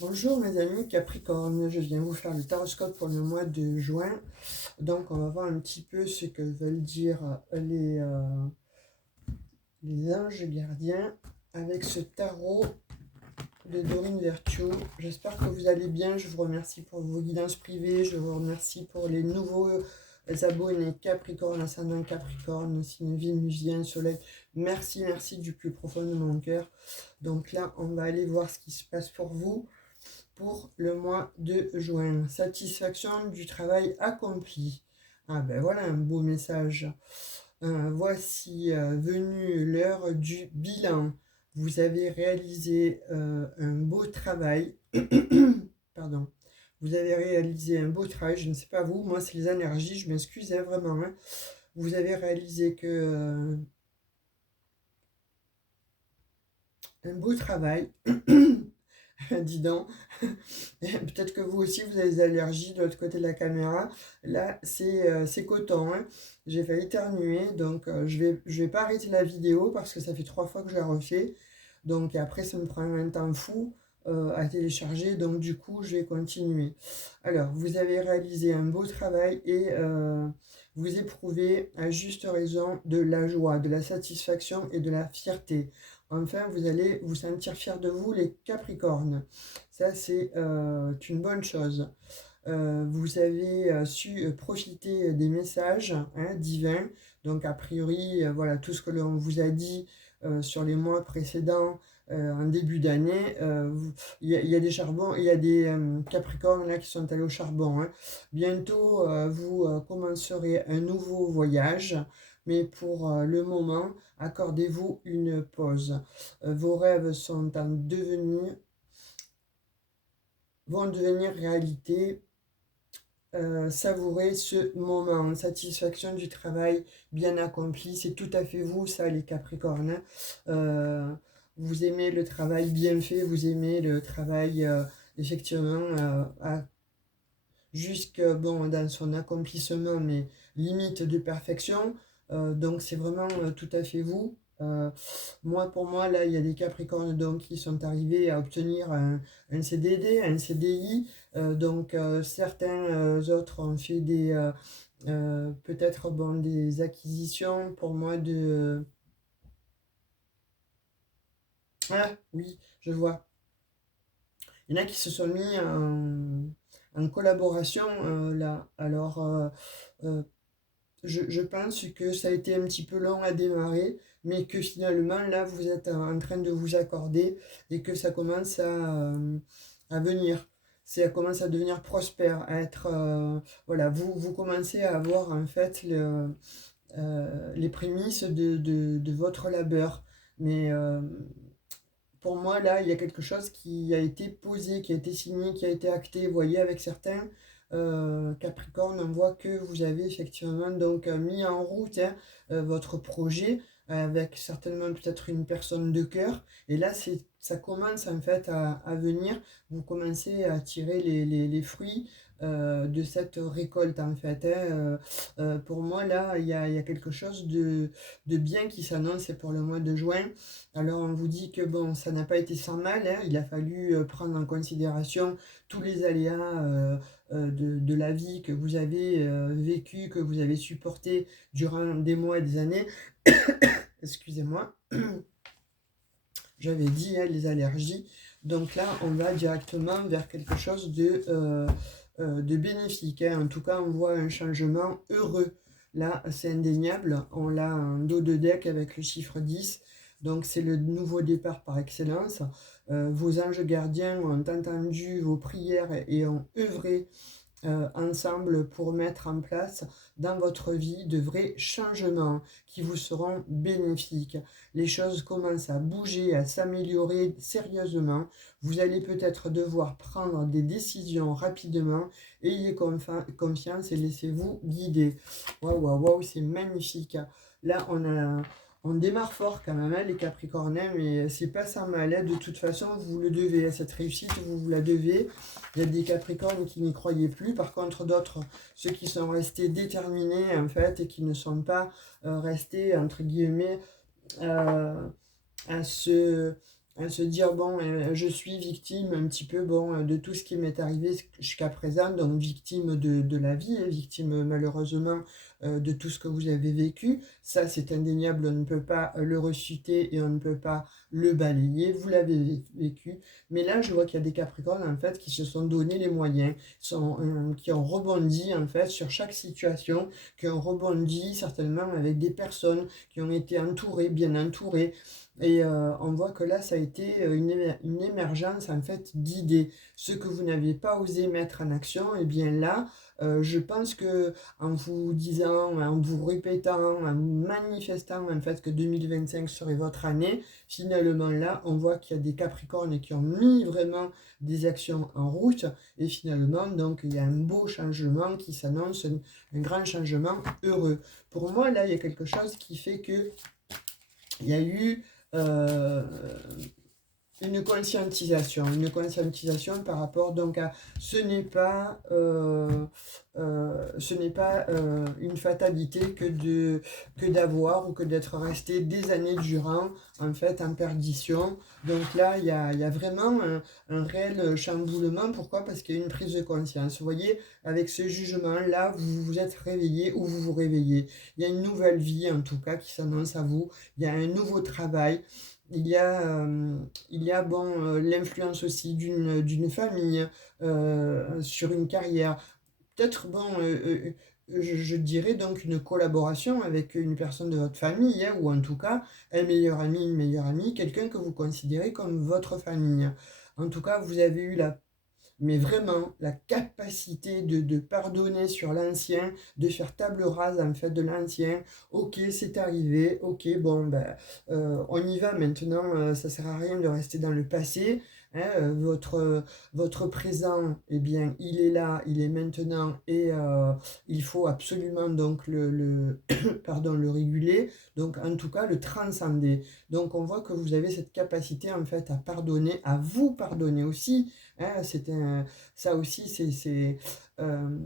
Bonjour mes amis Capricorne, je viens vous faire le taroscope pour le mois de juin. Donc on va voir un petit peu ce que veulent dire les anges gardiens avec ce tarot de Dorine Virtue. J'espère que vous allez bien, je vous remercie pour vos guidances privées, je vous remercie pour les nouveaux abonnés Capricorne, ascendant Capricorne, signe Vénusien, Soleil. Merci, merci du plus profond de mon cœur. Donc là, on va aller voir ce qui se passe pour vous pour le mois de juin. Satisfaction du travail accompli. Ah ben voilà un beau message. Voici venue l'heure du bilan. Vous avez réalisé un beau travail. Pardon. Vous avez réalisé un beau travail. Je ne sais pas vous, moi c'est les énergies. Je m'excuse vraiment. Hein. Vous avez réalisé que un beau travail. Dis donc, peut-être que vous aussi vous avez des allergies de l'autre côté de la caméra. Là, c'est coton. Hein. J'ai failli éternuer, donc je vais pas arrêter la vidéo parce que ça fait 3 fois que je la refais. Donc après, ça me prend un temps fou à télécharger, donc du coup, je vais continuer. Alors, vous avez réalisé un beau travail et vous éprouvez à juste raison de la joie, de la satisfaction et de la fierté. Enfin, vous allez vous sentir fier de vous, les Capricornes. Ça, c'est une bonne chose. Vous avez su profiter des messages divins. Donc, a priori, voilà, tout ce que l'on vous a dit sur les mois précédents, en début d'année, il y a des charbons, il y a des Capricornes là qui sont allés au charbon. Hein. Bientôt, vous commencerez un nouveau voyage, mais pour le moment, accordez-vous une pause. Vos rêves vont devenir réalité. Savourer ce moment, satisfaction du travail bien accompli, c'est tout à fait vous, ça, les Capricornes. Hein. Vous aimez le travail bien fait, vous aimez le travail, effectivement, jusque bon, dans son accomplissement, mais limite de perfection. Donc, c'est vraiment tout à fait vous. Moi, pour moi, là, il y a des Capricornes donc, qui sont arrivés à obtenir un CDD, un CDI. Donc, certains autres ont fait peut-être bon, des acquisitions pour moi de... Ah, oui, je vois. Il y en a qui se sont mis en collaboration là. Alors, je pense que ça a été un petit peu long à démarrer, mais que finalement, là, vous êtes en train de vous accorder et que ça commence à venir. Ça commence à devenir prospère, à être... voilà, vous commencez à avoir en fait les prémices de votre labeur. Mais pour moi, là, il y a quelque chose qui a été posé, qui a été signé, qui a été acté. Vous voyez, avec certains Capricorne, on voit que vous avez effectivement donc mis en route votre projet avec certainement peut-être une personne de cœur. Et là, ça commence en fait à venir. Vous commencez à tirer les fruits de cette récolte en fait. Hein. Pour moi, là, il y a quelque chose de bien qui s'annonce pour le mois de juin. Alors on vous dit que bon, ça n'a pas été sans mal, hein. Il a fallu prendre en considération tous les aléas de la vie que vous avez vécu, que vous avez supporté durant des mois et des années. Excusez-moi, j'avais dit hein, les allergies. Donc là, on va directement vers quelque chose de bénéfique. Hein. En tout cas, on voit un changement heureux. Là, c'est indéniable. On l'a en dos de deck avec le chiffre 10. Donc, c'est le nouveau départ par excellence. Vos anges gardiens ont entendu vos prières et ont œuvré ensemble pour mettre en place dans votre vie de vrais changements qui vous seront bénéfiques. Les choses commencent à bouger, à s'améliorer sérieusement. Vous allez peut-être devoir prendre des décisions rapidement. Ayez confiance et laissez-vous guider. Waouh, waouh, waouh, c'est magnifique. Là, on démarre fort quand même, hein, les Capricornais, mais c'est pas sans mal. Hein. De toute façon, vous le devez. À cette réussite, vous la devez. Il y a des Capricornes qui n'y croyaient plus. Par contre, d'autres, ceux qui sont restés déterminés, en fait, et qui ne sont pas restés, entre guillemets, euh, à se à se dire, bon, je suis victime un petit peu, bon, de tout ce qui m'est arrivé jusqu'à présent, donc victime de la vie, et victime malheureusement de tout ce que vous avez vécu. Ça, c'est indéniable, on ne peut pas le rechuter et on ne peut pas le balayer, vous l'avez vécu. Mais là, je vois qu'il y a des Capricornes, en fait, qui se sont donné les moyens, qui ont rebondi, en fait, sur chaque situation, qui ont rebondi certainement avec des personnes qui ont été entourées, bien entourées. Et on voit que là, ça a été une émergence en fait d'idées. Ce que vous n'avez pas osé mettre en action, et bien là, je pense que en vous disant, en vous répétant, en manifestant en fait que 2025 serait votre année, finalement là, on voit qu'il y a des Capricornes qui ont mis vraiment des actions en route. Et finalement, donc, il y a un beau changement qui s'annonce, un grand changement heureux. Pour moi, là, il y a quelque chose qui fait que il y a eu euh, une conscientisation par rapport donc à ce n'est pas une fatalité que d'avoir ou que d'être resté des années durant en fait en perdition. Donc là il y a vraiment un réel chamboulement. Pourquoi? Parce qu'il y a une prise de conscience. Vous voyez, avec ce jugement là, vous vous êtes réveillé ou vous vous réveillez. Il y a une nouvelle vie en tout cas qui s'annonce à vous. Il y a un nouveau travail. Il y a bon, l'influence aussi d'une famille sur une carrière. Peut-être, bon, je dirais donc une collaboration avec une personne de votre famille, hein, ou en tout cas un meilleur ami, une meilleure amie, quelqu'un que vous considérez comme votre famille. En tout cas, vous avez eu mais vraiment la capacité de pardonner sur l'ancien, de faire table rase en fait de l'ancien. Ok, c'est arrivé, ok, bon, ben, on y va maintenant, ça sert à rien de rester dans le passé. Hein, votre présent, eh bien, il est là, il est maintenant, et il faut absolument donc pardon, le réguler, donc en tout cas le transcender. Donc on voit que vous avez cette capacité en fait à pardonner, à vous pardonner aussi. Hein, ça aussi, euh,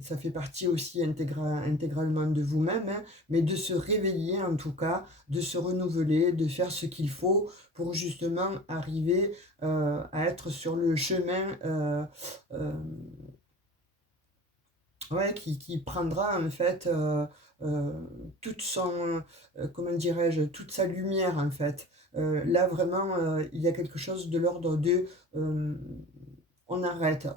ça fait partie aussi intégralement de vous-même, hein, mais de se réveiller en tout cas, de se renouveler, de faire ce qu'il faut pour justement arriver à être sur le chemin euh, ouais, qui prendra en fait euh, toute comment dirais-je, toute sa lumière en fait. Là vraiment, il y a quelque chose de l'ordre de euh, on arrête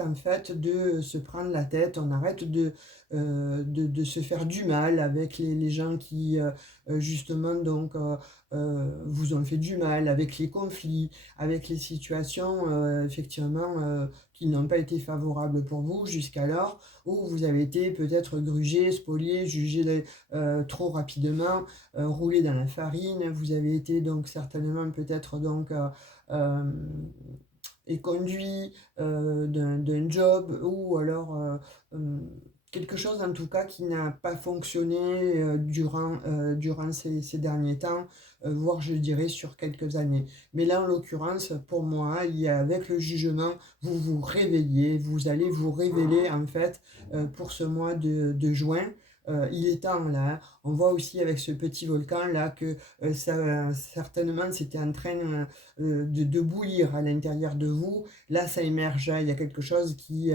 en fait de se prendre la tête, on arrête de se faire du mal avec les gens qui justement donc vous ont fait du mal, avec les conflits, avec les situations effectivement qui n'ont pas été favorables pour vous jusqu'alors, où vous avez été peut-être grugé, spolié, jugé trop rapidement, roulé dans la farine, vous avez été donc certainement peut-être donc euh, est conduit d'un job ou alors quelque chose en tout cas qui n'a pas fonctionné durant ces derniers temps, voire je dirais sur quelques années. Mais là en l'occurrence, pour moi, il y a, avec le jugement, vous vous réveillez, vous allez vous révéler en fait pour ce mois de juin. Il est temps là, hein. On voit aussi avec ce petit volcan là que ça, certainement c'était en train de bouillir à l'intérieur de vous. Là, ça émerge, hein. Il y a quelque chose qui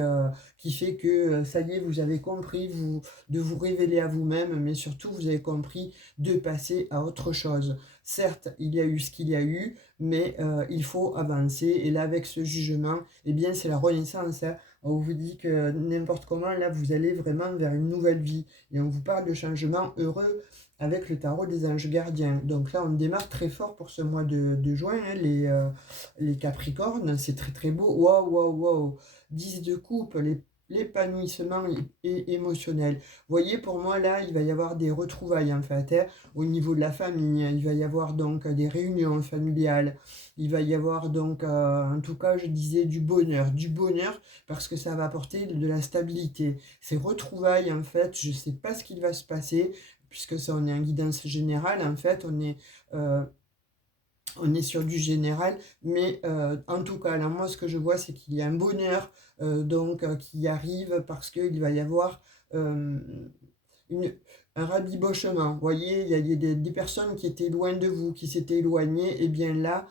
fait que ça y est, vous avez compris de vous révéler à vous-même, mais surtout, vous avez compris de passer à autre chose. Certes, il y a eu ce qu'il y a eu, mais il faut avancer. Et là, avec ce jugement, eh bien, c'est la renaissance, hein. On vous dit que n'importe comment, là, vous allez vraiment vers une nouvelle vie. Et on vous parle de changement heureux avec le tarot des anges gardiens. Donc là, on démarre très fort pour ce mois de juin, hein, les Capricornes, c'est très très beau. Waouh, waouh, waouh. 10 de coupe, l'épanouissement émotionnel. Vous voyez, pour moi, là, il va y avoir des retrouvailles, en fait, hein, au niveau de la famille. Il va y avoir donc des réunions familiales. Il va y avoir donc, en tout cas, je disais du bonheur, parce que ça va apporter de la stabilité. Ces retrouvailles, en fait, je ne sais pas ce qu'il va se passer, puisque ça, on est en guidance générale, en fait, euh, on est sur du général, mais en tout cas, là, moi, ce que je vois, c'est qu'il y a un bonheur qui arrive parce qu'il va y avoir euh, un rabibochement. Vous voyez, il y a des personnes qui étaient loin de vous, qui s'étaient éloignées, et bien là,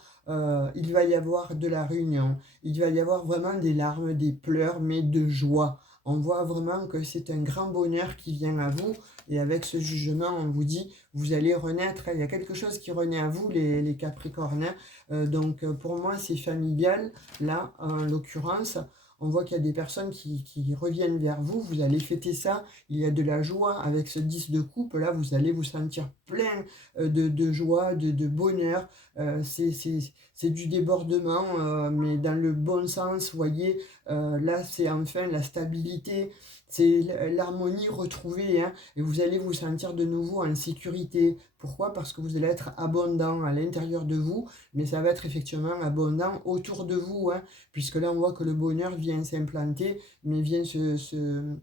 il va y avoir de la réunion. Il va y avoir vraiment des larmes, des pleurs, mais de joie. On voit vraiment que c'est un grand bonheur qui vient à vous. Et avec ce jugement, on vous dit, vous allez renaître. Il y a quelque chose qui renaît à vous, les Capricornes. Donc, pour moi, c'est familial. Là, en l'occurrence, on voit qu'il y a des personnes qui reviennent vers vous. Vous allez fêter ça. Il y a de la joie avec ce 10 de coupe. Là, vous allez vous sentir plein de joie, de bonheur. C'est du débordement, mais dans le bon sens. Vous voyez, là, c'est enfin la stabilité. C'est l'harmonie retrouvée, hein, et vous allez vous sentir de nouveau en sécurité. Pourquoi? Parce que vous allez être abondant à l'intérieur de vous, mais ça va être effectivement abondant autour de vous, hein, puisque là on voit que le bonheur vient s'implanter, mais vient se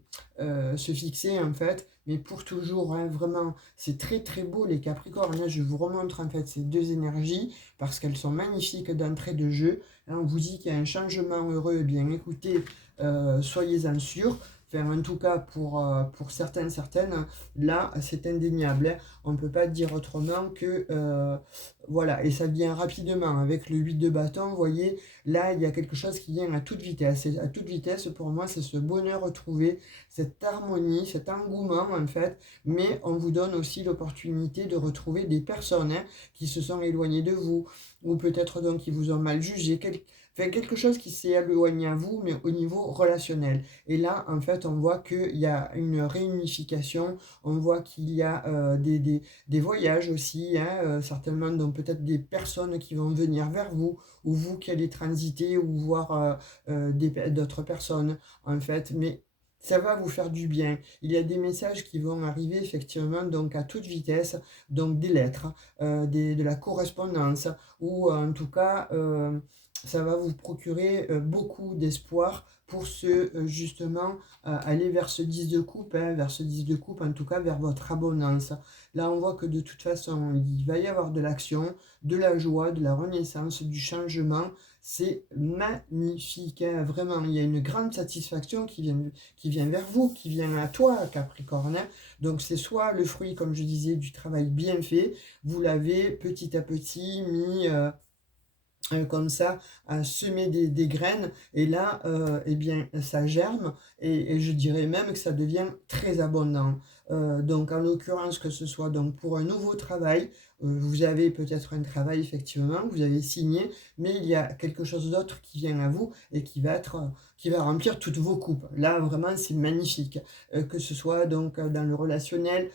fixer en fait, mais pour toujours, hein, vraiment. C'est très très beau les Capricornes, hein. Je vous remontre en fait ces deux énergies, parce qu'elles sont magnifiques d'entrée de jeu. Là, on vous dit qu'il y a un changement heureux, eh bien écoutez, soyez-en sûrs. Enfin, en tout cas, pour certaines, là, c'est indéniable, hein. On ne peut pas dire autrement que... voilà, et ça vient rapidement. Avec le 8 de bâton, vous voyez, là, il y a quelque chose qui vient à toute vitesse. Et à toute vitesse, pour moi, c'est ce bonheur retrouvé, cette harmonie, cet engouement, en fait. Mais on vous donne aussi l'opportunité de retrouver des personnes, hein, qui se sont éloignées de vous, ou peut-être donc qui vous ont mal jugé. Enfin, quelque chose qui s'est éloigné à vous, mais au niveau relationnel. Et là, en fait, on voit qu'il y a une réunification, on voit qu'il y a des voyages aussi, hein, certainement, donc peut-être des personnes qui vont venir vers vous, ou vous qui allez transiter, ou voir d'autres personnes, en fait. Mais ça va vous faire du bien. Il y a des messages qui vont arriver effectivement donc à toute vitesse, donc des lettres, de la correspondance, ou en tout cas ça va vous procurer beaucoup d'espoir pour justement aller vers ce 10 de coupe, hein, vers ce 10 de coupe, en tout cas vers votre abondance. Là, on voit que de toute façon, il va y avoir de l'action, de la joie, de la renaissance, du changement. C'est magnifique, hein, vraiment. Il y a une grande satisfaction qui vient vers vous, qui vient à toi, Capricorne, hein. Donc, c'est soit le fruit, comme je disais, du travail bien fait, vous l'avez petit à petit mis... comme ça, à semer des graines, et là, eh bien, ça germe, et je dirais même que ça devient très abondant. Donc, en l'occurrence, que ce soit donc pour un nouveau travail, vous avez peut-être un travail, effectivement, vous avez signé, mais il y a quelque chose d'autre qui vient à vous, et qui va remplir toutes vos coupes. Là, vraiment, c'est magnifique. Que ce soit donc dans le relationnel,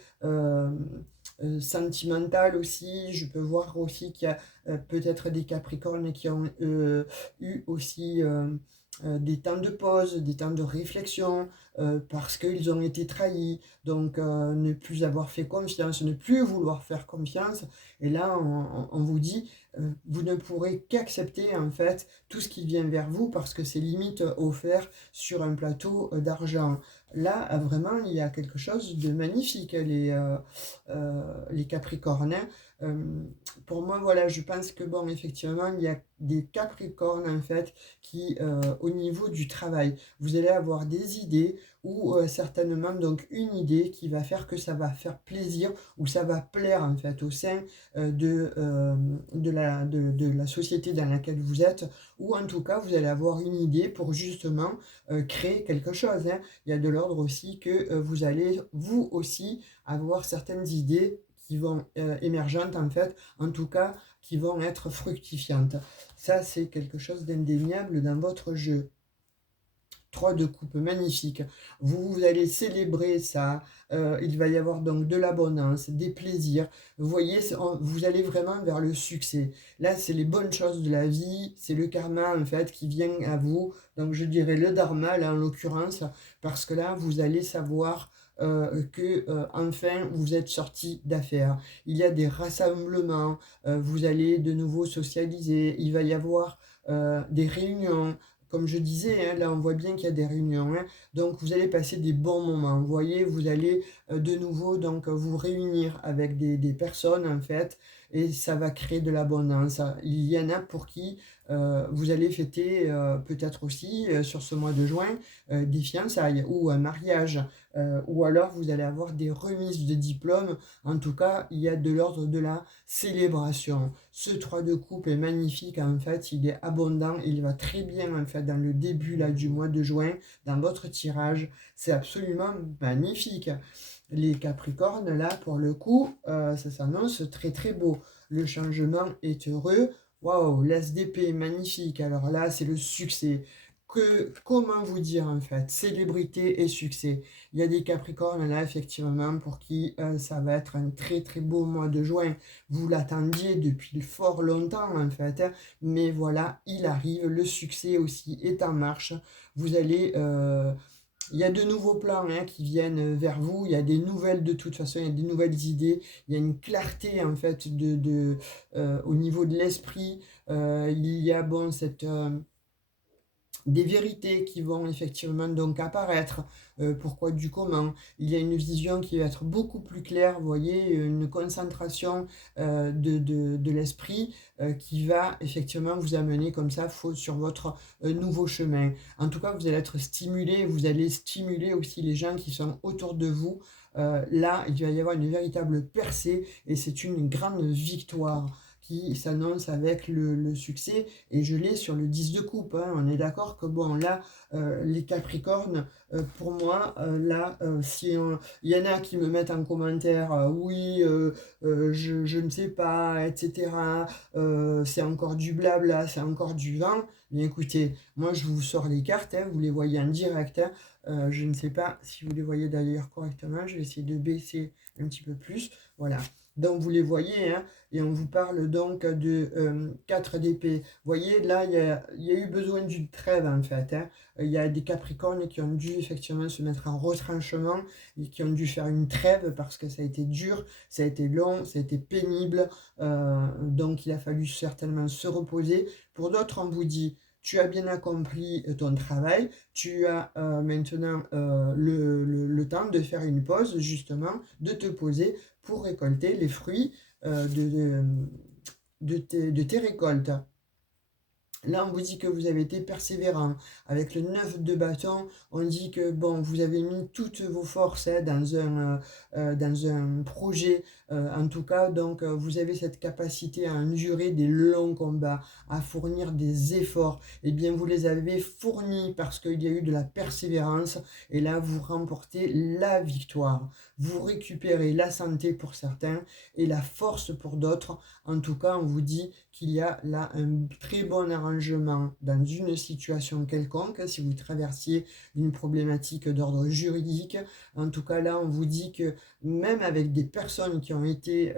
sentimental aussi, je peux voir aussi qu'il y a peut-être des Capricornes qui ont eu aussi des temps de pause, des temps de réflexion, parce qu'ils ont été trahis, donc ne plus avoir fait confiance, ne plus vouloir faire confiance, et là on vous dit, vous ne pourrez qu'accepter en fait tout ce qui vient vers vous, parce que c'est limite offert sur un plateau d'argent. Là, vraiment, il y a quelque chose de magnifique, les Capricornes, hein. Euh, pour moi, voilà, je pense que, bon, effectivement, il y a des Capricornes, en fait, qui, au niveau du travail, vous allez avoir des idées, ou certainement, donc, une idée qui va faire que ça va faire plaisir, ou ça va plaire, en fait, au sein de la société dans laquelle vous êtes, ou en tout cas, vous allez avoir une idée pour justement créer quelque chose, hein. Il y a de l'ordre aussi que vous allez, vous aussi, avoir certaines idées qui vont émergentes en fait, en tout cas qui vont être fructifiantes. Ça, c'est quelque chose d'indéniable dans votre jeu. 3 de coupe, magnifique. Vous allez célébrer ça. Il va y avoir donc de l'abondance, des plaisirs. Vous voyez, vous allez vraiment vers le succès. Là, c'est les bonnes choses de la vie. C'est le karma, en fait, qui vient à vous. Donc, je dirais le dharma, là, en l'occurrence, parce que là, vous allez savoir que enfin vous êtes sorti d'affaires. Il y a des rassemblements, vous allez de nouveau socialiser, il va y avoir des réunions. Comme je disais, hein, là on voit bien qu'il y a des réunions, hein. Donc vous allez passer des bons moments. Vous voyez, vous allez de nouveau donc vous réunir avec des personnes en fait, et ça va créer de l'abondance. Il y en a pour qui vous allez fêter peut-être aussi sur ce mois de juin des fiançailles ou un mariage, ou alors vous allez avoir des remises de diplômes. En tout cas, il y a de l'ordre de la célébration. Ce 3 de coupe est magnifique, en fait, il est abondant, il va très bien en fait dans le début là, du mois de juin, dans votre tirage. C'est absolument magnifique. Les Capricornes, là, pour le coup, ça s'annonce très très beau. Le changement est heureux. Waouh, l'SDP, magnifique. Alors là, c'est le succès. Comment vous dire en fait, célébrité et succès. Il y a des Capricornes là, effectivement, pour qui ça va être un très très beau mois de juin. Vous l'attendiez depuis fort longtemps en fait, hein, mais voilà, il arrive. Le succès aussi est en marche. Vous allez il y a de nouveaux plans hein, qui viennent vers vous, il y a des nouvelles de toute façon, il y a des nouvelles idées, il y a une clarté en fait au niveau de l'esprit. Il y a bon cette des vérités qui vont effectivement donc apparaître, pourquoi du comment. Il y a une vision qui va être beaucoup plus claire, vous voyez, une concentration de l'esprit qui va effectivement vous amener comme ça sur votre nouveau chemin. En tout cas, vous allez être stimulé, vous allez stimuler aussi les gens qui sont autour de vous. Là, il va y avoir une véritable percée et c'est une grande victoire qui s'annonce avec le succès, et je l'ai sur le 10 de coupe, hein. On est d'accord que bon, là, les Capricornes, pour moi, là, si il y en a qui me mettent en commentaire, oui, je ne sais pas, etc., c'est encore du blabla, c'est encore du vent, mais écoutez, moi je vous sors les cartes, hein, vous les voyez en direct, hein. Je ne sais pas si vous les voyez d'ailleurs correctement, je vais essayer de baisser un petit peu plus, voilà. Donc vous les voyez, hein, et on vous parle donc de 4 d'épée. Vous voyez, là, il y a eu besoin d'une trêve en fait, hein. Il y a des Capricornes qui ont dû effectivement se mettre en retranchement et qui ont dû faire une trêve parce que ça a été dur, ça a été long, ça a été pénible. Donc il a fallu certainement se reposer. Pour d'autres, on vous dit, tu as bien accompli ton travail, tu as maintenant le temps de faire une pause, justement, de te poser pour récolter les fruits euh, de, de, de tes récoltes. Là, on vous dit que vous avez été persévérant. Avec le 9 de bâton, on dit que bon, vous avez mis toutes vos forces hein, dans un projet. En tout cas, donc, vous avez cette capacité à endurer des longs combats, à fournir des efforts. Eh bien, vous les avez fournis parce qu'il y a eu de la persévérance. Et là, vous remportez la victoire. Vous récupérez la santé pour certains et la force pour d'autres. En tout cas, on vous dit qu'il y a là un très bon arrangement dans une situation quelconque, si vous traversiez une problématique d'ordre juridique. En tout cas, là, on vous dit que même avec des personnes qui ont été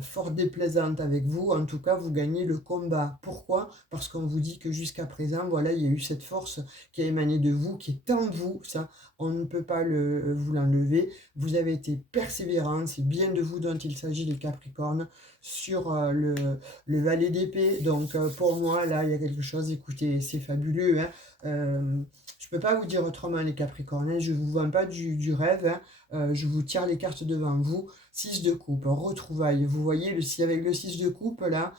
fort déplaisantes avec vous, en tout cas, vous gagnez le combat. Pourquoi? Parce qu'on vous dit que jusqu'à présent, voilà, il y a eu cette force qui a émané de vous, qui est en vous, ça, on ne peut pas vous l'enlever. Vous avez été persévérant, c'est bien de vous dont il s'agit, les Capricornes, sur le valet d'épée. Donc pour moi, là, il y a quelque chose, écoutez, c'est fabuleux, hein. Je peux pas vous dire autrement, les Capricornes, hein. Je vous vends pas du rêve, hein. Je vous tire les cartes devant vous. 6 de coupe, retrouvailles. Vous voyez, avec le 6 de coupe, là,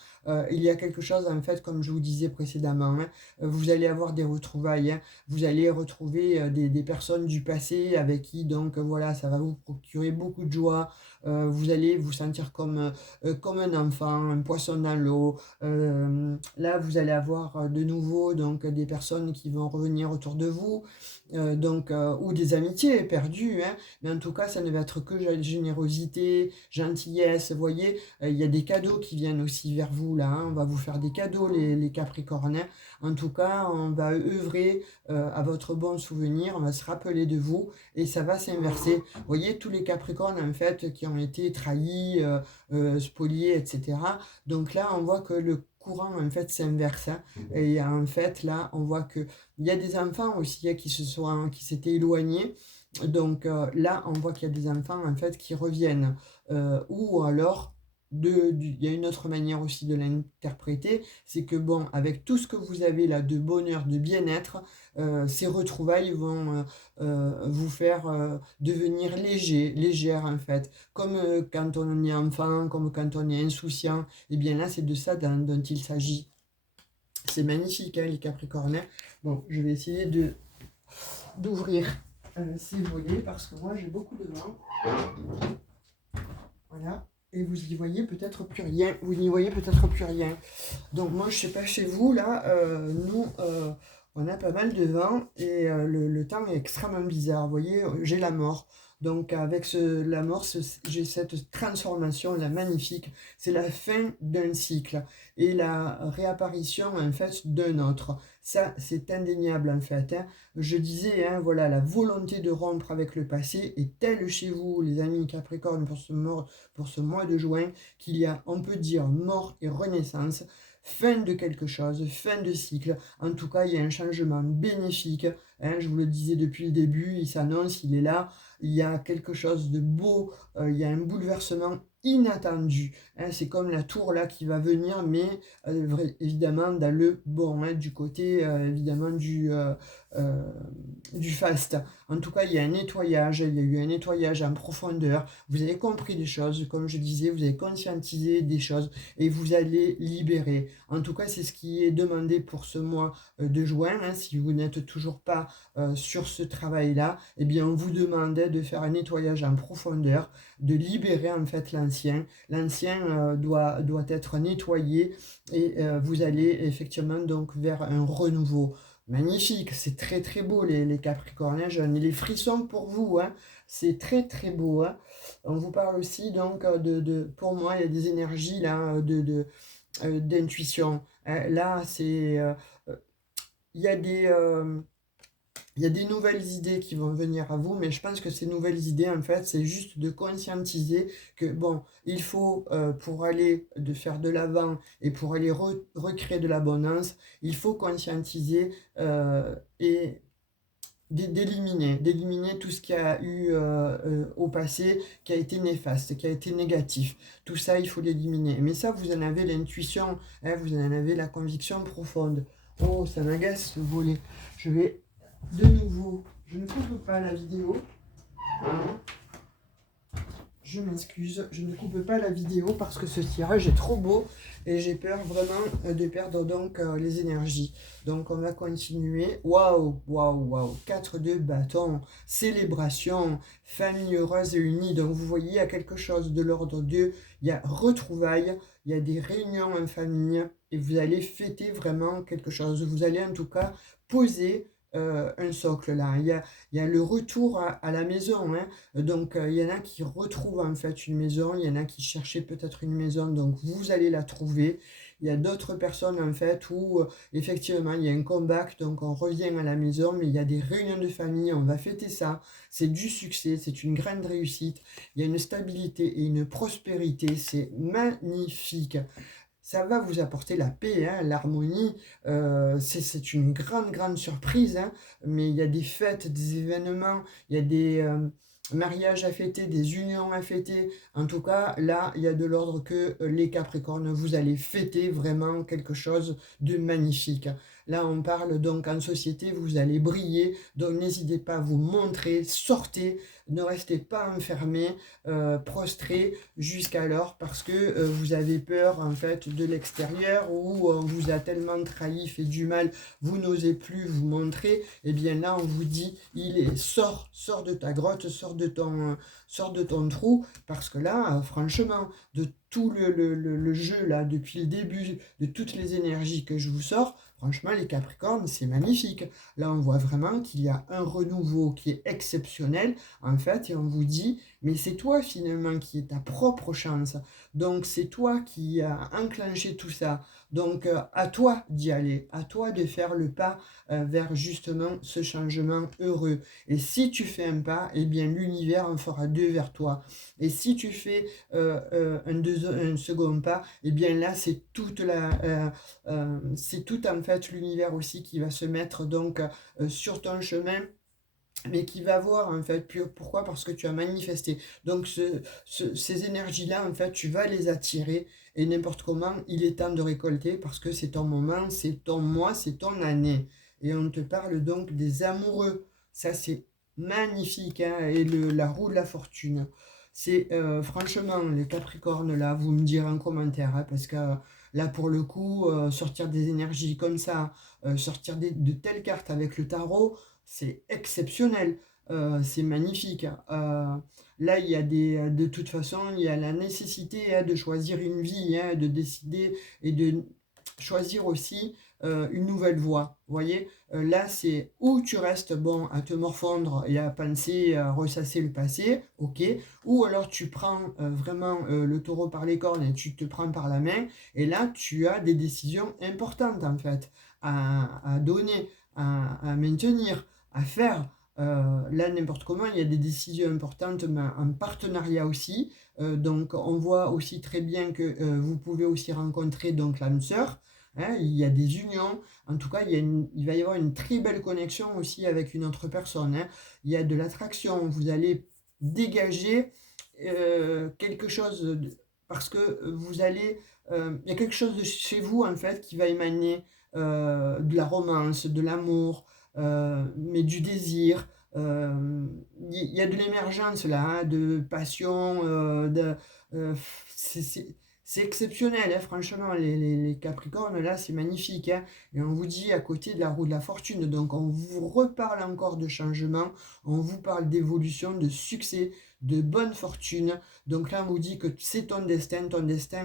il y a quelque chose, en fait, comme je vous disais précédemment, hein. Vous allez avoir des retrouvailles, hein. Vous allez retrouver des personnes du passé avec qui, donc, voilà, ça va vous procurer beaucoup de joie. Vous allez vous sentir comme un enfant, un poisson dans l'eau. Là, vous allez avoir de nouveau donc, des personnes qui vont revenir autour de vous, ou des amitiés perdues, hein. Mais en tout cas, ça ne va être que générosité, gentillesse. Vous voyez, il y a des cadeaux qui viennent aussi vers vous, là, hein. On va vous faire des cadeaux, les Capricornes, hein. En tout cas, on va œuvrer à votre bon souvenir, on va se rappeler de vous, et ça va s'inverser. Vous voyez, tous les Capricornes, en fait, qui ont été trahis, spoliés, etc. Donc là, on voit que le courant, en fait, s'inverse, hein. Et en fait, là, on voit que il y a des enfants aussi hein, qui s'étaient éloignés. Donc là, on voit qu'il y a des enfants, en fait, qui reviennent. Ou alors, il y a une autre manière aussi de l'interpréter, c'est que, bon, avec tout ce que vous avez là de bonheur, de bien-être, ces retrouvailles vont vous faire devenir légère en fait. Comme quand on est enfant, comme quand on est insouciant, et bien là c'est de ça dont il s'agit. C'est magnifique, hein, les Capricornes. Bon, je vais essayer d'ouvrir ces volets parce que moi j'ai beaucoup de vent. Voilà. Et vous y voyez peut-être plus rien. Vous n'y voyez peut-être plus rien. Donc moi je sais pas chez vous là. Nous on a pas mal de vent et le temps est extrêmement bizarre. Vous voyez, j'ai la mort. Donc avec la mort, j'ai cette transformation là magnifique. C'est la fin d'un cycle et la réapparition en fait d'un autre. Ça, c'est indéniable en fait, hein. Je disais, hein, voilà, la volonté de rompre avec le passé est telle chez vous, les amis Capricorne, pour ce mois de juin, qu'il y a, on peut dire, mort et renaissance, fin de quelque chose, fin de cycle. En tout cas, il y a un changement bénéfique, hein, je vous le disais depuis le début, il s'annonce, il est là. Il y a quelque chose de beau, il y a un bouleversement inattendu, hein. C'est comme la tour là qui va venir, mais évidemment dans le bon, hein, du côté évidemment euh, du faste. En tout cas, il y a un nettoyage, il y a eu un nettoyage en profondeur. Vous avez compris des choses, comme je disais, vous avez conscientisé des choses et vous allez libérer. En tout cas, c'est ce qui est demandé pour ce mois de juin, hein. Si vous n'êtes toujours pas sur ce travail-là, eh bien, on vous demandait de faire un nettoyage en profondeur, de libérer en fait l'ancien. L'ancien doit être nettoyé et vous allez effectivement donc vers un renouveau. Magnifique, c'est très très beau les Capricornes, j'en ai les frissons pour vous, hein. C'est très très beau, hein. On vous parle aussi donc pour moi il y a des énergies là d'intuition. Là c'est il y a il y a des nouvelles idées qui vont venir à vous, mais je pense que ces nouvelles idées, en fait, c'est juste de conscientiser que, bon, il faut, pour aller de faire de l'avant et pour aller recréer de l'abondance, il faut conscientiser et d'éliminer tout ce qu'il y a eu au passé qui a été néfaste, qui a été négatif. Tout ça, il faut l'éliminer. Mais ça, vous en avez l'intuition, hein, vous en avez la conviction profonde. Oh, ça m'agace ce volet. Je vais de nouveau, je ne coupe pas la vidéo. Je m'excuse, je ne coupe pas la vidéo parce que ce tirage est trop beau et j'ai peur vraiment de perdre donc les énergies. Donc on va continuer. Waouh, waouh, waouh. 4 de bâton, célébration, famille heureuse et unie. Donc vous voyez, il y a quelque chose de l'ordre de, il y a retrouvailles, il y a des réunions en famille et vous allez fêter vraiment quelque chose. Vous allez en tout cas poser un socle là. Il y a le retour à la maison, hein. Donc, il y en a qui retrouvent en fait une maison, il y en a qui cherchaient peut-être une maison, donc vous allez la trouver. Il y a d'autres personnes en fait où effectivement il y a un comeback, donc on revient à la maison, mais il y a des réunions de famille, on va fêter ça. C'est du succès, c'est une grande réussite. Il y a une stabilité et une prospérité, c'est magnifique. Ça va vous apporter la paix, hein, l'harmonie. C'est une grande, grande surprise, hein, mais il y a des fêtes, des événements, il y a des mariages à fêter, des unions à fêter. En tout cas, là, il y a de l'ordre que les Capricornes, vous allez fêter vraiment quelque chose de magnifique. Là, on parle donc en société, vous allez briller, donc n'hésitez pas à vous montrer, sortez, ne restez pas enfermés, prostrés jusqu'alors parce que vous avez peur en fait de l'extérieur ou on vous a tellement trahi, fait du mal, vous n'osez plus vous montrer. Et bien là, on vous dit, sors de ta grotte, sors de ton trou, parce que là, franchement, de tout le jeu là, depuis le début, de toutes les énergies que je vous sors, franchement, les Capricornes, c'est magnifique. Là, on voit vraiment qu'il y a un renouveau qui est exceptionnel, en fait, et on vous dit, mais c'est toi finalement qui est ta propre chance. Donc, c'est toi qui as enclenché tout ça. Donc, à toi d'y aller, à toi de faire le pas vers justement ce changement heureux. Et si tu fais un pas, eh bien, l'univers en fera deux vers toi. Et si tu fais un second pas, eh bien là, c'est tout en fait l'univers aussi qui va se mettre donc sur ton chemin mais qui va voir en fait pourquoi parce que tu as manifesté donc ces énergies là en fait tu vas les attirer et n'importe comment il est temps de récolter parce que c'est ton moment, c'est ton mois, c'est ton année et on te parle donc des amoureux, ça c'est magnifique, hein, et la roue de la fortune, c'est franchement les Capricornes là, vous me direz en commentaire, hein, parce que Là, pour le coup, sortir des énergies comme ça, sortir de telles cartes avec le tarot, c'est exceptionnel. C'est magnifique. Là, il y a de toute façon, il y a la nécessité de choisir une vie, de décider et de choisir aussi une nouvelle voie. Vous voyez, là, c'est où tu restes bon à te morfondre et à penser, à ressasser le passé, ok, ou alors tu prends vraiment le taureau par les cornes et tu te prends par la main, et là, tu as des décisions importantes en fait à donner, à maintenir, à faire. Là, n'importe comment, il y a des décisions importantes, mais en partenariat aussi. Donc, on voit aussi très bien que vous pouvez aussi rencontrer donc l'âme sœur. Hein, il y a des unions. En tout cas, il va y avoir une très belle connexion aussi avec une autre personne. Hein. Il y a de l'attraction. Vous allez dégager quelque chose parce que vous allez. Il y a quelque chose de chez vous en fait qui va émaner de la romance, de l'amour, mais du désir. Il y a de l'émergence là, hein, de passion, euh, c'est c'est exceptionnel, hein, franchement, les Capricornes, là, c'est magnifique. Hein, et on vous dit à côté de la roue de la fortune, donc on vous reparle encore de changement, on vous parle d'évolution, de succès, de bonne fortune. Donc là, on vous dit que c'est ton destin,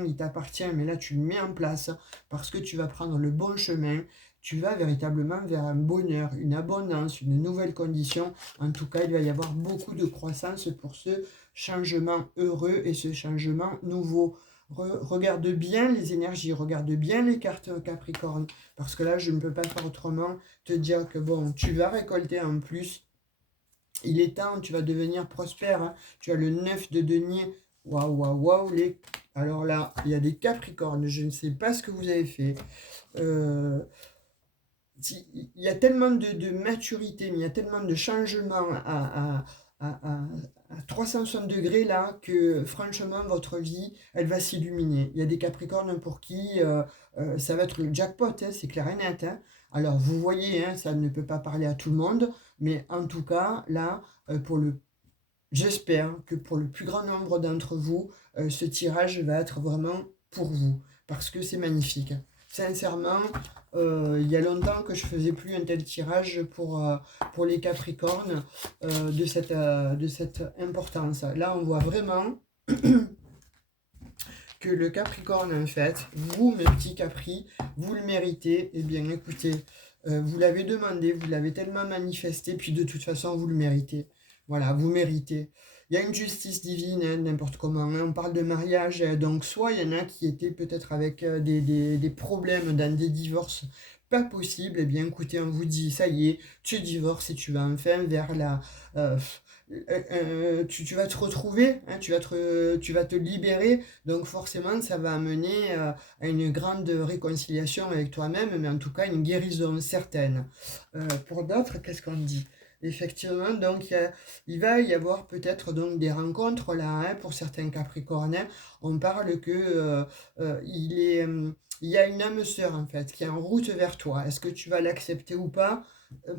il t'appartient, mais là, tu le mets en place parce que tu vas prendre le bon chemin. Tu vas véritablement vers un bonheur, une abondance, une nouvelle condition. En tout cas, il va y avoir beaucoup de croissance pour ce changement heureux et ce changement nouveau. Regarde bien les énergies, regarde bien les cartes Capricorne, parce que là, je ne peux pas faire autrement, te dire que bon, tu vas récolter en plus, il est temps, tu vas devenir prospère, hein. Tu as le 9 de denier, waouh, waouh, waouh, alors là, il y a des Capricornes, je ne sais pas ce que vous avez fait, euh, il y a tellement de maturité, mais il y a tellement de changements à, 360 degrés là que franchement votre vie elle va s'illuminer. Il y a des Capricornes pour qui ça va être le jackpot, hein, c'est clair et net. Hein. Alors vous voyez, hein, ça ne peut pas parler à tout le monde, mais en tout cas là, j'espère que pour le plus grand nombre d'entre vous, ce tirage va être vraiment pour vous, parce que c'est magnifique. Sincèrement, il y a longtemps que je faisais plus un tel tirage pour les Capricornes de cette importance. Là, on voit vraiment que le Capricorne, en fait, vous, mes petits Capri, vous le méritez. Eh bien, écoutez, vous l'avez demandé, vous l'avez tellement manifesté, puis de toute façon, vous le méritez. Voilà, vous méritez. Il y a une justice divine, hein, n'importe comment. Hein. On parle de mariage, donc soit il y en a qui étaient peut-être avec des problèmes dans des divorces pas possibles. Eh bien, écoutez, on vous dit, ça y est, tu divorces et tu vas enfin vers euh, tu vas te retrouver, hein, tu vas te libérer, donc forcément ça va amener à une grande réconciliation avec toi-même, mais en tout cas une guérison certaine. Pour d'autres, qu'est-ce qu'on dit? Effectivement, donc il va y avoir peut-être donc des rencontres là, hein, pour certains Capricornes. Hein. On parle que il y a une âme sœur en fait qui est en route vers toi. Est-ce que tu vas l'accepter ou pas?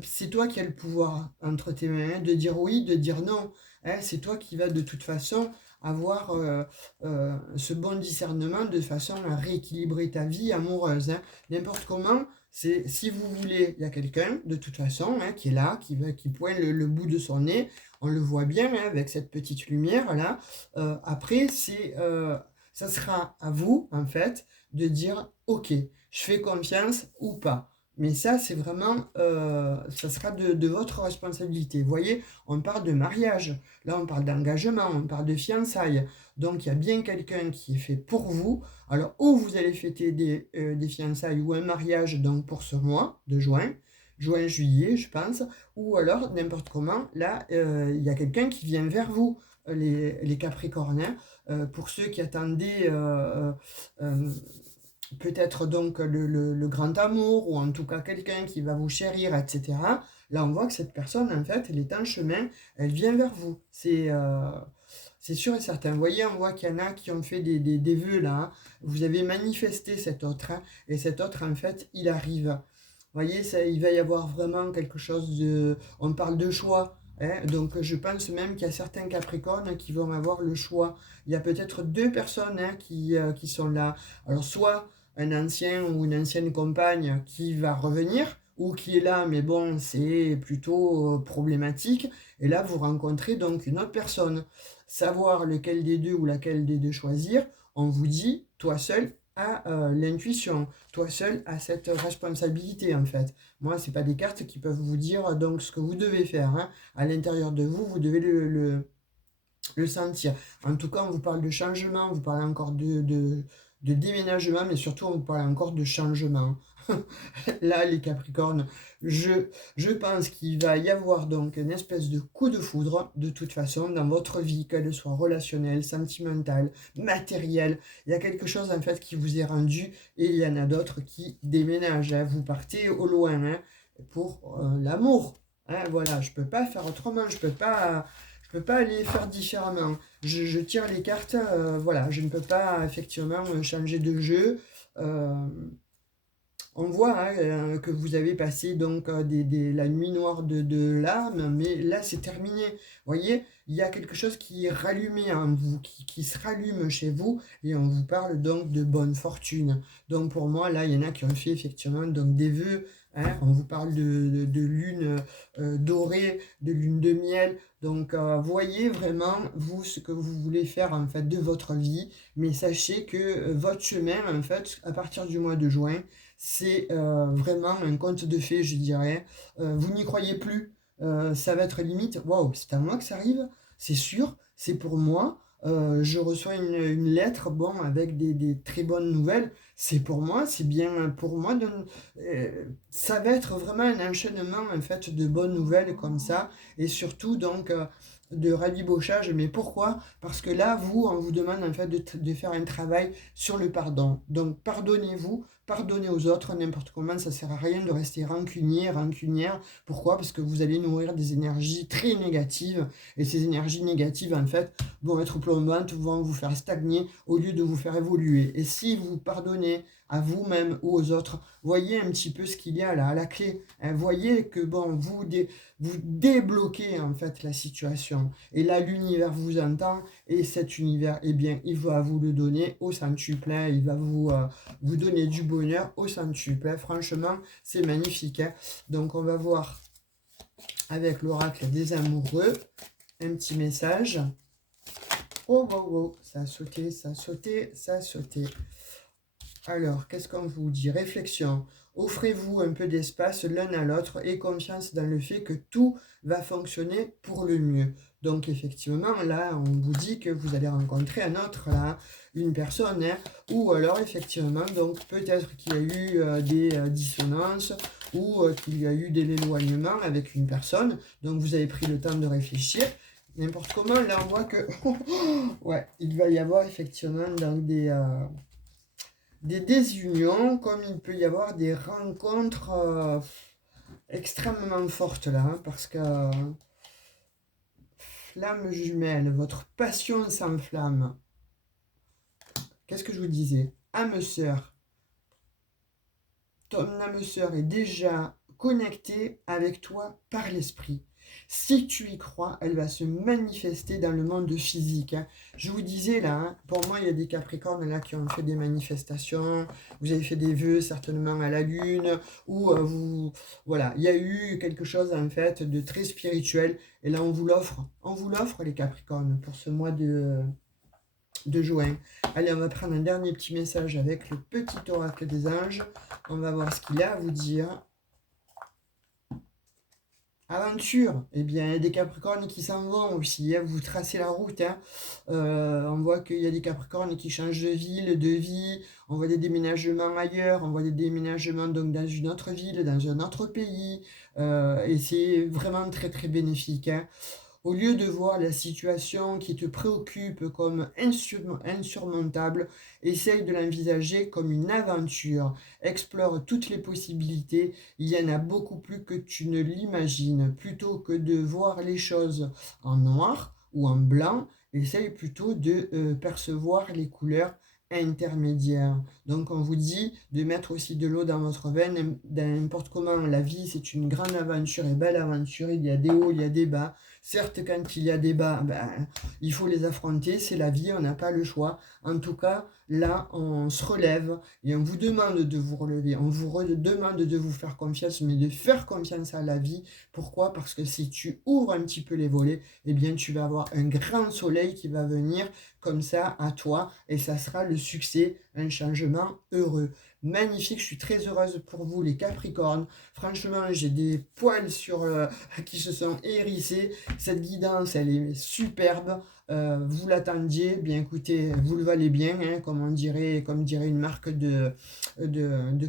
C'est toi qui as le pouvoir entre tes mains, hein, de dire oui, de dire non. Hein. C'est toi qui vas de toute façon avoir ce bon discernement de façon à rééquilibrer ta vie amoureuse. Hein. N'importe comment, c'est si vous voulez, il y a quelqu'un de toute façon hein, qui est là, qui pointe le bout de son nez. On le voit bien hein, avec cette petite lumière là. Après, ça sera à vous en fait de dire ok, je fais confiance ou pas. Mais ça, c'est vraiment, ça sera de votre responsabilité. Vous voyez, on parle de mariage, là on parle d'engagement, on parle de fiançailles. Donc il y a bien quelqu'un qui est fait pour vous. Alors, ou vous allez fêter des fiançailles ou un mariage donc pour ce mois de juin, juillet, je pense, ou alors n'importe comment, là, il y a quelqu'un qui vient vers vous, les Capricornes. Hein. Pour ceux qui attendaient peut-être donc le grand amour, ou en tout cas quelqu'un qui va vous chérir, etc. Là, on voit que cette personne, en fait, elle est en chemin, elle vient vers vous. C'est sûr et certain. Vous voyez, on voit qu'il y en a qui ont fait des vœux, là. Hein. Vous avez manifesté cet autre, hein, et cet autre, en fait, il arrive. Vous voyez, ça, il va y avoir vraiment quelque chose de... On parle de choix. Hein, donc, je pense même qu'il y a certains Capricornes qui vont avoir le choix. Il y a peut-être deux personnes hein, qui sont là. Alors, soit un ancien ou une ancienne compagne qui va revenir, ou qui est là, mais bon, c'est plutôt problématique. Et là, vous rencontrez donc une autre personne. Savoir lequel des deux ou laquelle des deux choisir, on vous dit, toi seul as l'intuition, toi seul as cette responsabilité en fait. Moi, c'est pas des cartes qui peuvent vous dire donc ce que vous devez faire, hein. À l'intérieur de vous, vous devez le sentir. En tout cas, on vous parle de changement, on vous parle encore de déménagement, mais surtout, on vous parle encore de changement. Là, les Capricornes, je pense qu'il va y avoir donc une espèce de coup de foudre, de toute façon, dans votre vie, qu'elle soit relationnelle, sentimentale, matérielle. Il y a quelque chose, en fait, qui vous est rendu, et il y en a d'autres qui déménagent, hein. Vous partez au loin, hein, pour l'amour. Hein, voilà, je peux pas faire autrement, je peux pas aller faire différemment. Je tire les cartes, voilà, je ne peux pas effectivement changer de jeu. Euh, on voit hein, que vous avez passé donc la nuit noire de l'âme, mais là c'est terminé. Vous voyez, il y a quelque chose qui est rallumé en vous, qui se rallume chez vous, et on vous parle donc de bonne fortune. Donc pour moi, là, il y en a qui ont fait effectivement donc, des vœux. Hein, on vous parle de lune dorée, de lune de miel. Donc voyez vraiment, vous, ce que vous voulez faire en fait de votre vie, mais sachez que votre chemin, en fait, à partir du mois de juin, c'est vraiment un conte de fées, je dirais. Vous n'y croyez plus. Ça va être limite. Waouh, c'est à moi que ça arrive, c'est sûr, c'est pour moi. Je reçois une lettre, bon, avec des très bonnes nouvelles. C'est pour moi, c'est bien pour moi. Ça va être vraiment un enchaînement en fait de bonnes nouvelles comme ça, et surtout donc de rabibochage. Mais pourquoi? Parce que là, vous, on vous demande en fait de faire un travail sur le pardon. Donc pardonnez-vous, pardonnez aux autres, n'importe comment, ça sert à rien de rester rancunier, rancunière. Pourquoi? Parce que vous allez nourrir des énergies très négatives, et ces énergies négatives, en fait, vont être plombantes, vont vous faire stagner au lieu de vous faire évoluer. Et si vous pardonnez à vous-même ou aux autres, voyez un petit peu ce qu'il y a là à la clé. Hein. Voyez que bon, vous débloquez en fait la situation. Et là, l'univers vous entend, et cet univers, eh bien, il va vous le donner au centuple. Hein. Il va vous donner du bonheur au centuple. Hein. Franchement, c'est magnifique. Hein. Donc, on va voir avec l'oracle des amoureux un petit message. Oh, oh, oh, ça a sauté, ça a sauté, ça a sauté. Alors, qu'est-ce qu'on vous dit? Réflexion. Offrez-vous un peu d'espace l'un à l'autre et confiance dans le fait que tout va fonctionner pour le mieux. Donc, effectivement, là, on vous dit que vous allez rencontrer un autre, là, une personne, hein, ou alors, effectivement, donc, peut-être qu'il y a eu des dissonances, ou qu'il y a eu de l'éloignement avec une personne. Donc, vous avez pris le temps de réfléchir. N'importe comment, là, on voit que, ouais, il va y avoir, effectivement, donc, des désunions, comme il peut y avoir des rencontres extrêmement fortes là, hein, parce que flamme jumelle, votre passion s'enflamme. Qu'est-ce que je vous disais? Âme sœur. Ton âme sœur est déjà connectée avec toi par l'esprit. Si tu y crois, elle va se manifester dans le monde physique. Hein. Je vous disais là, hein, pour moi, il y a des Capricornes là qui ont fait des manifestations. Vous avez fait des vœux certainement à la lune, ou voilà, il y a eu quelque chose en fait de très spirituel. Et là, on vous l'offre les Capricornes pour ce mois de juin. Allez, on va prendre un dernier petit message avec le petit oracle des anges. On va voir ce qu'il a à vous dire. Aventure, eh bien, il y a des Capricornes qui s'en vont aussi, hein, vous tracez la route. Hein. On voit qu'il y a des Capricornes qui changent de ville, de vie, on voit des déménagements ailleurs, on voit des déménagements donc dans une autre ville, dans un autre pays, et c'est vraiment très très bénéfique. Hein. Au lieu de voir la situation qui te préoccupe comme insurmontable, essaye de l'envisager comme une aventure. Explore toutes les possibilités, il y en a beaucoup plus que tu ne l'imagines. Plutôt que de voir les choses en noir ou en blanc, essaye plutôt de percevoir les couleurs intermédiaires. Donc on vous dit de mettre aussi de l'eau dans votre veine, n'importe comment. La vie, c'est une grande aventure et belle aventure, il y a des hauts, il y a des bas. Certes, quand il y a des bas, ben, il faut les affronter, c'est la vie, on n'a pas le choix. En tout cas, là, on se relève et on vous demande de vous relever. On vous demande de vous faire confiance, mais de faire confiance à la vie. Pourquoi? Parce que si tu ouvres un petit peu les volets, eh bien, tu vas avoir un grand soleil qui va venir comme ça à toi et ça sera le succès, un changement heureux. Magnifique, je suis très heureuse pour vous les Capricornes. Franchement, j'ai des poils qui se sont hérissés. Cette guidance, elle est superbe. Vous l'attendiez, bien écoutez, vous le valez bien, hein, comme dirait une marque de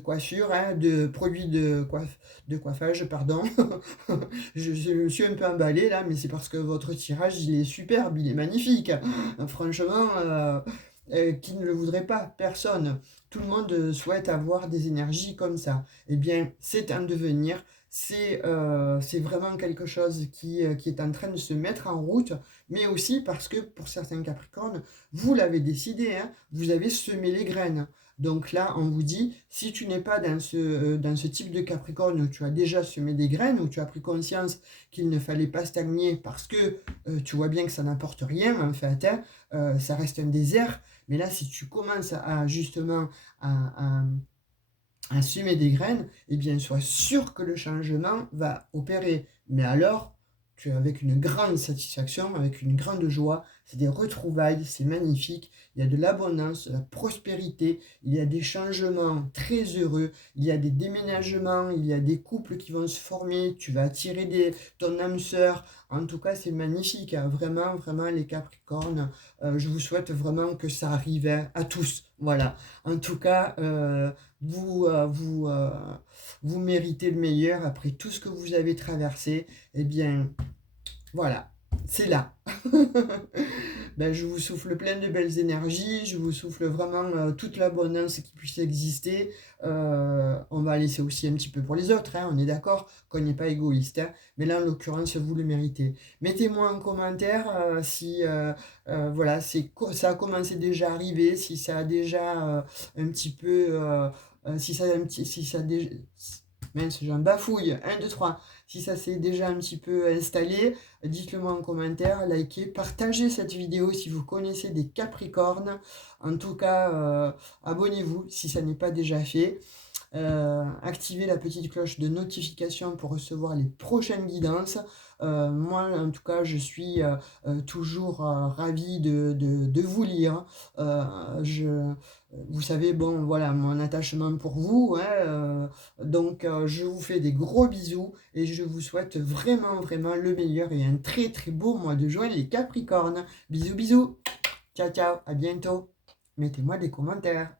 coiffure, hein, de produits de coiffage, pardon. Je me suis un peu emballé là, mais c'est parce que votre tirage, il est superbe, il est magnifique. Franchement, qui ne le voudrait pas? Personne. Tout le monde souhaite avoir des énergies comme ça. Eh bien, c'est un devenir. C'est vraiment quelque chose qui est en train de se mettre en route, mais aussi parce que pour certains Capricornes, vous l'avez décidé, hein, vous avez semé les graines. Donc là, on vous dit, si tu n'es pas dans ce type de Capricorne où tu as déjà semé des graines, où tu as pris conscience qu'il ne fallait pas stagner parce que tu vois bien que ça n'apporte rien, en fait, hein, ça reste un désert. Mais là, si tu commences justement à, à semer des graines, eh bien, sois sûr que le changement va opérer. Mais alors, tu es avec une grande satisfaction, avec une grande joie. C'est des retrouvailles, c'est magnifique. Il y a de l'abondance, de la prospérité. Il y a des changements très heureux. Il y a des déménagements. Il y a des couples qui vont se former. Tu vas attirer ton âme sœur. En tout cas, c'est magnifique, hein. Vraiment, vraiment, les Capricornes. Je vous souhaite vraiment que ça arrive, hein, à tous. Voilà. En tout cas, vous, euh, vous, euh, vous méritez le meilleur après tout ce que vous avez traversé. Eh bien, voilà, c'est là. Ben, je vous souffle plein de belles énergies, je vous souffle vraiment toute l'abondance qui puisse exister. On va laisser aussi un petit peu pour les autres, hein, on est d'accord qu'on n'est pas égoïste, hein, mais là en l'occurrence vous le méritez. Mettez-moi en commentaire si voilà, ça a commencé déjà à arriver, si ça a déjà un petit peu, si ça, a un petit, si ça a déjà, mince, j'en bafouille, 1, 2, 3. Si ça s'est déjà un petit peu installé, dites-le moi en commentaire, likez, partagez cette vidéo si vous connaissez des Capricornes. En tout cas, abonnez-vous si ça n'est pas déjà fait. Activez la petite cloche de notification pour recevoir les prochaines guidances. Moi, en tout cas, je suis toujours ravi de vous lire. Vous savez, bon, voilà, mon attachement pour vous, hein, donc, je vous fais des gros bisous et je vous souhaite vraiment, vraiment le meilleur et un très, très beau mois de juin, les Capricornes. Bisous, bisous. Ciao, ciao, à bientôt. Mettez-moi des commentaires.